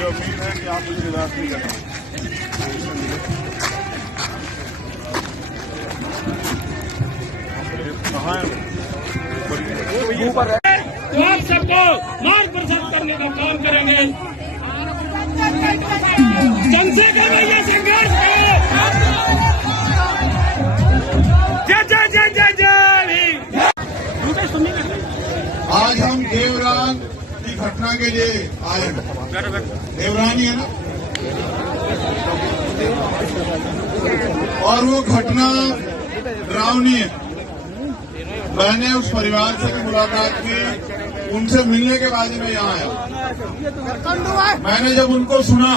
मुझे उम्मीद है कि आप मुझे निराश नहीं करेंगे। कहाँ है ऊपर है? तो आप सबको मार्गदर्शन करने का काम करेंगे। चंद्रशेखर भैया संघर्ष करें। जय जय जय जय जय। आज हम देवरान की घटना के लिए आए हैं। देवरान ही है ना, और वो घटना डरावनी है। मैंने उस परिवार से भी मुलाकात की, उनसे मिलने के बाद ही मैं यहाँ आया। मैंने जब उनको सुना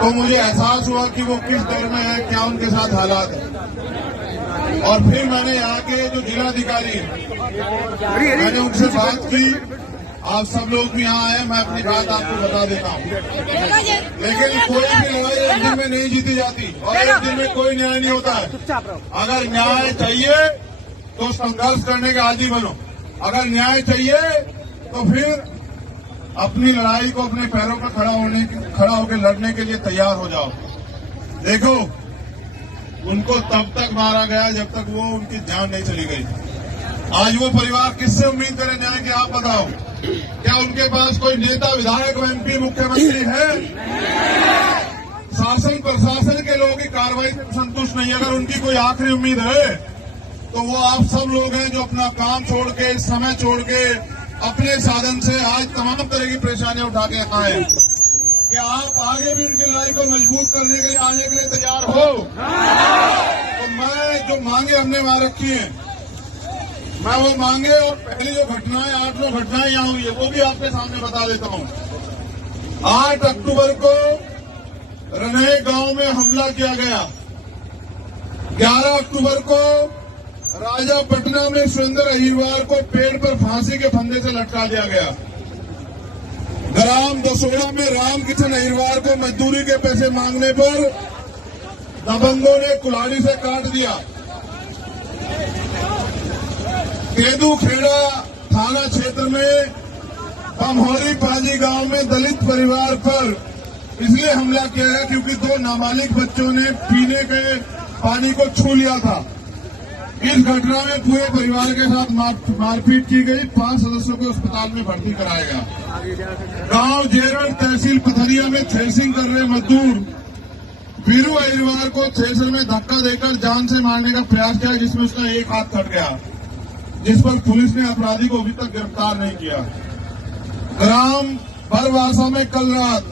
तो मुझे एहसास हुआ कि वो किस दौर में है, क्या उनके साथ हालात है। और फिर मैंने यहाँ के जो जिलाधिकारी हैं, मैंने उनसे बात की। आप सब लोग भी यहाँ आए, मैं अपनी बात आपको बता देता हूँ। लेकिन कोई भी लड़ाई एक दिन में नहीं जीती जाती और एक दिन में कोई न्याय नहीं होता है। अगर न्याय चाहिए तो संघर्ष करने के आदी बनो। अगर न्याय चाहिए तो फिर अपनी लड़ाई को अपने पैरों पर खड़ा होकर लड़ने के लिए तैयार हो जाओ। देखो, उनको तब तक मारा गया जब तक वो उनकी जान नहीं चली गई। आज वो परिवार किससे उम्मीद करे न्याय की? आप बताओ। क्या उनके पास कोई नेता, विधायक, एमपी, मुख्यमंत्री है? शासन प्रशासन के लोगों की कार्रवाई से संतुष्ट नहीं। अगर उनकी कोई आखिरी उम्मीद है तो वो आप सब लोग हैं जो अपना काम छोड़ के, समय छोड़ के, अपने साधन से आज तमाम तरह की परेशानियां उठा के आए। क्या आप आगे भी उनकी लड़ाई को मजबूत करने के लिए आने के लिए तैयार हो? तो मैं जो मांगे हमने वहां रखी हैं, मैं वो मांगे और पहली जो घटनाएं, 8 घटनाएं यहाँ हुई है, वो भी आपके सामने बता देता हूँ। 8 अक्टूबर को रनहे गांव में हमला किया गया। 11 अक्टूबर को राजापटना में सुरेंद्र अहिरवार को पेड़ पर फांसी के फंदे से लटका दिया गया। ग्राम दसोड़ा में रामकिशन अहिरवार को मजदूरी के पैसे मांगने पर दबंगों ने कुल्हाड़ी से काट दिया। केदूखेड़ा थाना क्षेत्र में बमहोरी पाजी गांव में दलित परिवार पर इसलिए हमला किया है क्योंकि 2 नाबालिग बच्चों ने पीने के पानी को छू लिया था। इस घटना में पूरे परिवार के साथ मारपीट की गई। 5 सदस्यों को अस्पताल में भर्ती कराया गया। गांव जेरड़ तहसील पथरिया में थ्रेसिंग कर रहे मजदूर वीरू अहिरवार को थ्रेसर में धक्का देकर जान से मारने का प्रयास किया, जिसमें उसका एक हाथ कट गया, जिस पर पुलिस ने अपराधी को अभी तक गिरफ्तार नहीं किया। ग्राम बरवासा में कल रात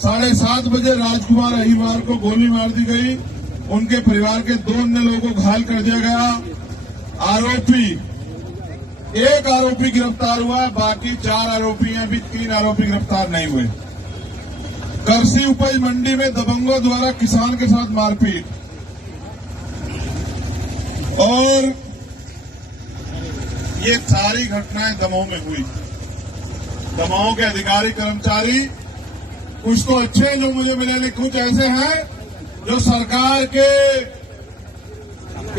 7:30 बजे राजकुमार अहिरवार को गोली मार दी गई। उनके परिवार के 2 अन्य लोगों को घायल कर दिया गया। एक आरोपी गिरफ्तार हुआ है, बाकी 4 आरोपी हैं। अभी 3 आरोपी गिरफ्तार नहीं हुए। कृषि उपज मंडी में दबंगों द्वारा किसान के साथ मारपीट और ये सारी घटनाएं दमोह में हुई। दमोह के अधिकारी कर्मचारी कुछ तो अच्छे जो मुझे मिले, लेकिन कुछ ऐसे हैं जो सरकार के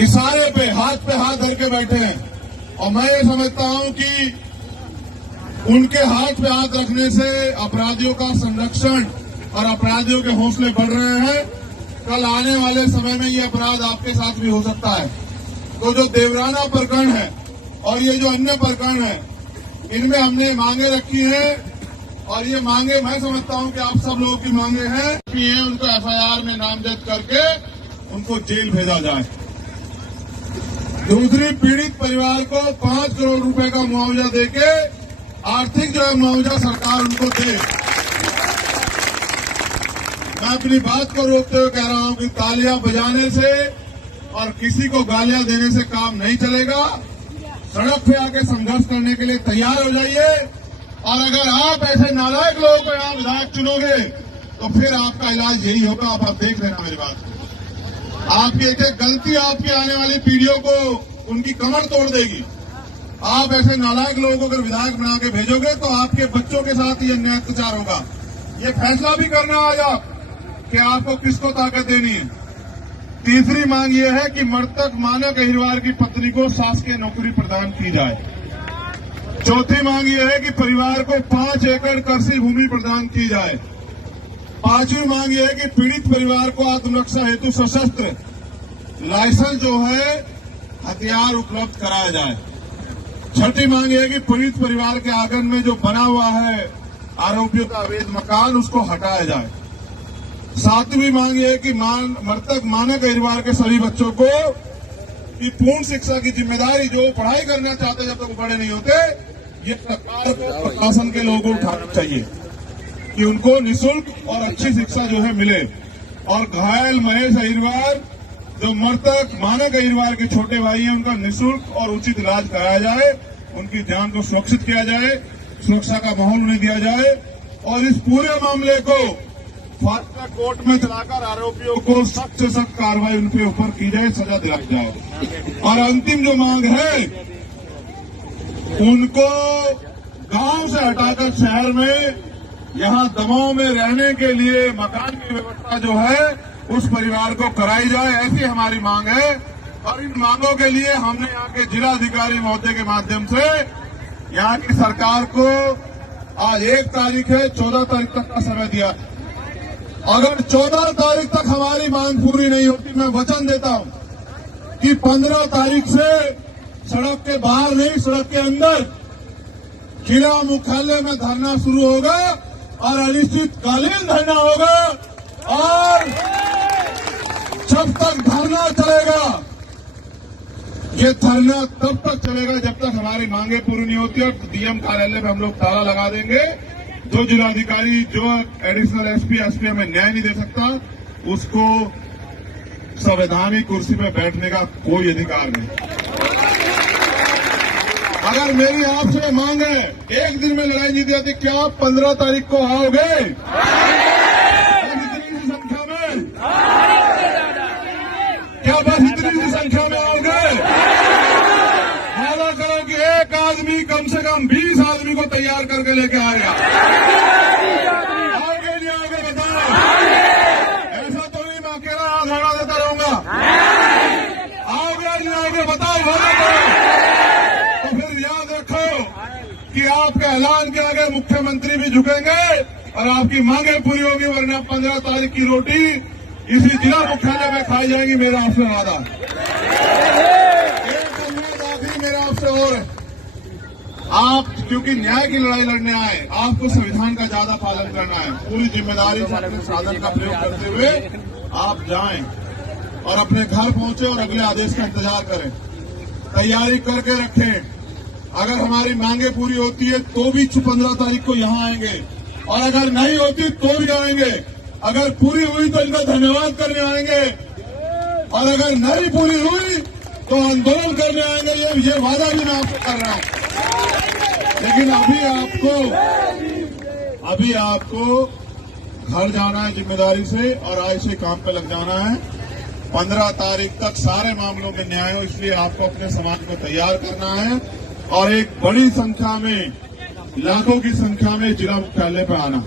इशारे पे हाथ धर के बैठे हैं। और मैं ये समझता हूं कि उनके हाथ पे हाथ रखने से अपराधियों का संरक्षण और अपराधियों के हौसले बढ़ रहे हैं। कल आने वाले समय में ये अपराध आपके साथ भी हो सकता है। तो जो देवराना प्रकरण है और ये जो अन्य प्रकरण है, इनमें हमने मांगे रखी हैं और ये मांगे मैं समझता हूं कि आप सब लोगों की मांगे हैं कि उनको एफआईआर में नामजद करके उनको जेल भेजा जाए। दूसरी, पीड़ित परिवार को 5 करोड़ रुपए का मुआवजा देके आर्थिक जो है मुआवजा सरकार उनको दे। मैं अपनी बात को रोकते हुए कह रहा हूं कि तालियां बजाने से और किसी को गालियां देने से काम नहीं चलेगा। सड़क पे आके संघर्ष करने के लिए तैयार हो जाइए। और अगर आप ऐसे नालायक लोगों को यहाँ विधायक चुनोगे तो फिर आपका इलाज यही होगा। आप देख लेना मेरी बात। आपकी एक एक गलती आपकी आने वाली पीढ़ियों को उनकी कमर तोड़ देगी। आप ऐसे नालायक लोगों को अगर विधायक बना के भेजोगे तो आपके बच्चों के साथ ये अन्याय अत्याचार होगा। ये फैसला भी करना आज आप कि आपको किसको ताकत देनी है। तीसरी मांग ये है कि मृतक मानक अहिरवार की पत्नी को शासकीय नौकरी प्रदान की जाए। चौथी मांग यह है कि परिवार को 5 एकड़ कृषि भूमि प्रदान की जाए। पांचवी मांग यह है कि पीड़ित परिवार को आत्मरक्षा हेतु सशस्त्र लाइसेंस जो है हथियार उपलब्ध कराया जाए। छठी मांग यह है कि पीड़ित परिवार के आंगन में जो बना हुआ है आरोपियों का अवैध मकान उसको हटाया जाए। सातवीं मांग यह है कि मृतक मानक परिवार के सभी बच्चों को की पूर्ण शिक्षा की जिम्मेदारी जो पढ़ाई करना चाहते जब तक वो बड़े नहीं होते, ये सरकार को प्रशासन के लोगों को उठाना चाहिए कि उनको निःशुल्क और अच्छी शिक्षा जो है मिले। और घायल महेश अहिरवार जो मृतक मानक अहिरवार के छोटे भाई हैं, उनका निःशुल्क और उचित इलाज कराया जाए, उनकी जान को सुरक्षित किया जाए, सुरक्षा का माहौल उन्हें दिया जाए और इस पूरे मामले को फास्ट ट्रैक कोर्ट में चलाकर आरोपियों को सख्त से सख्त कार्रवाई उनके ऊपर की जाए, सजा दिलाई जाए। और अंतिम जो मांग है, उनको गांव से हटाकर शहर में यहां दमाव में रहने के लिए मकान की व्यवस्था जो है उस परिवार को कराई जाए, ऐसी हमारी मांग है। और इन मांगों के लिए हमने यहाँ के जिलाधिकारी महोदय के माध्यम से यहाँ की सरकार को आज 1 तारीख है, 14 तारीख तक का समय दिया। अगर 14 तारीख तक हमारी मांग पूरी नहीं होती, मैं वचन देता हूं कि 15 तारीख से सड़क के बाहर नहीं, सड़क के अंदर जिला मुख्यालय में धरना शुरू होगा और अनिश्चितकालीन धरना होगा। और जब तक धरना चलेगा, ये धरना तब तक चलेगा जब तक हमारी मांगे पूरी नहीं होती। और डीएम कार्यालय में हम लोग ताला लगा देंगे। जो जिलाधिकारी, जो एडिशनल एसपी हमें न्याय नहीं दे सकता, उसको संवैधानिक कुर्सी पे बैठने का कोई अधिकार नहीं। अगर मेरी आपसे मांग है, एक दिन में लड़ाई जीत जाती, क्या आप 15 तारीख को आओगे? इतनी सी संख्या में, क्या बस इतनी सी संख्या में आओगे? वादा करो कि एक आदमी कम से कम 20 आदमी को तैयार करके लेके आएगा। आओगे नहीं आओगे बताओ? ऐसा तो नहीं मैं अकेला हाथ लगा देता रहूंगा। आओगे नहीं आओगे बताओ? वादा करो। तो फिर याद रखो कि आपके ऐलान के आगे मुख्यमंत्री भी झुकेंगे और आपकी मांगे पूरी होगी, वरना 15 तारीख की रोटी इसी जिला मुख्यालय में खाई जाएगी। मेरा आपसे वादा। एक अनुरोध आखिरी मेरा आपसे और है, आप क्योंकि न्याय की लड़ाई लड़ने आए, आपको संविधान का ज्यादा पालन करना है। पूरी जिम्मेदारी से अपने साधन का प्रयोग करते हुए आप जाएं और अपने घर पहुंचे और अगले आदेश का इंतजार करें। तैयारी करके रखें। अगर हमारी मांगे पूरी होती है तो भी 15 तारीख को यहां आएंगे, और अगर नहीं होती तो भी आएंगे। अगर पूरी हुई तो इनका धन्यवाद करने आएंगे, और अगर नहीं पूरी हुई तो आंदोलन करने आएंगे। ये वादा भी मैं आपसे कर रहा हूं। लेकिन अभी आपको घर जाना है जिम्मेदारी से और आज से काम पे लग जाना है। 15 तारीख तक सारे मामलों में न्याय हो, इसलिए आपको अपने समाज को तैयार करना है और एक बड़ी संख्या में, लाखों की संख्या में जिला मुख्यालय पे आना।